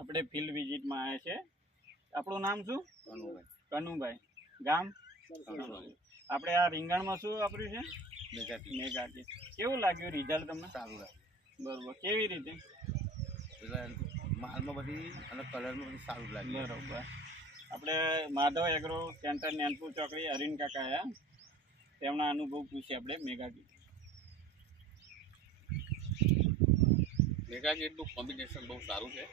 આપણે ફિલ્ડ વિઝિટમાં આવ્યા છે. આપણું નામ શું? કનુભાઈ. કનુભાઈ. ગામ? આપણે આ રીંગણમાં શું વાપર્યું છે? મેગાટી. કેવું લાગ્યું રિઝલ્ટ તમને? સારું લાગે. બરોબર. કેવી રીતે? એટલે માલમાં બધી અને કલરમાં બધી સારું લાગે. બરોબર. આપણે માધવ એગ્રો સેન્ટર નેનપુર ચોકડી અરવિંદ કાકા આવ્યા, તેમના અનુભવ પૂછીએ આપણે મેગાટી. મેગાકીટનું કોમ્બિનેશન બહુ સારું છે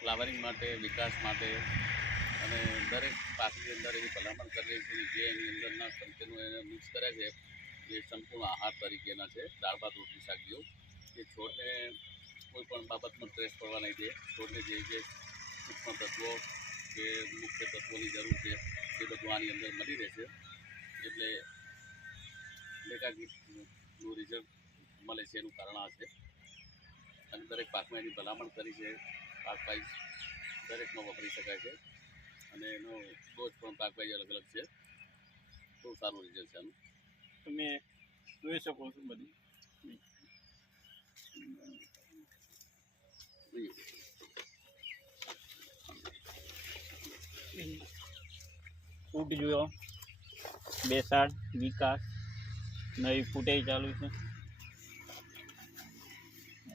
ફ્લાવરિંગ માટે, વિકાસ માટે, અને દરેક પાકની અંદર એવી ભલામણ કરી રહી છે જે એની અંદરના સંકેતનું એને મિક્સ કરે છે, જે સંપૂર્ણ આહાર તરીકેના છે, દાળ ભાત રોટલી શાક જેવું. એ છોડને કોઈ પણ બાબતમાં સ્ટ્રેસ પડવા નહીં દે. છોડને જે સૂક્ષ્મ તત્વો કે મુખ્ય તત્વોની જરૂર છે એ બધું આની અંદર મળી રહેશે. એટલે મેગાકીટનું રિઝલ્ટ મળે છે એનું કારણ આ છે. અને દરેક પાકમાં એની ભલામણ કરી છે. પાક વાઇઝ દરેકમાં વાપરી શકાય છે અને એનો ડોઝ પણ પાક વાઇઝ અલગ અલગ છે. બહુ સારું રિઝલ્ટ છે આનું. તમે જોઈ શકો છો બધું. ફૂટ જોયો, બેસાડ, વિકાસ, નવી ફૂટાઈ ચાલુ છે.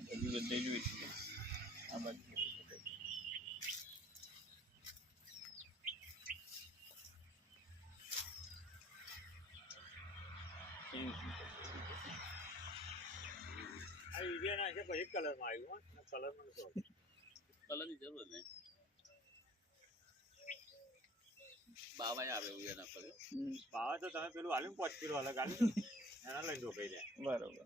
બધું બધે જોઈ શકો. આ બાજુ કલરની જરૂર નહીં, બાવાય આવે એવું એના પર. ભાવે તો તમે પેલું આલ્યું 5 કિલો અલગ આલ્યું એના લઈને રોકાઈ જાય. બરોબર.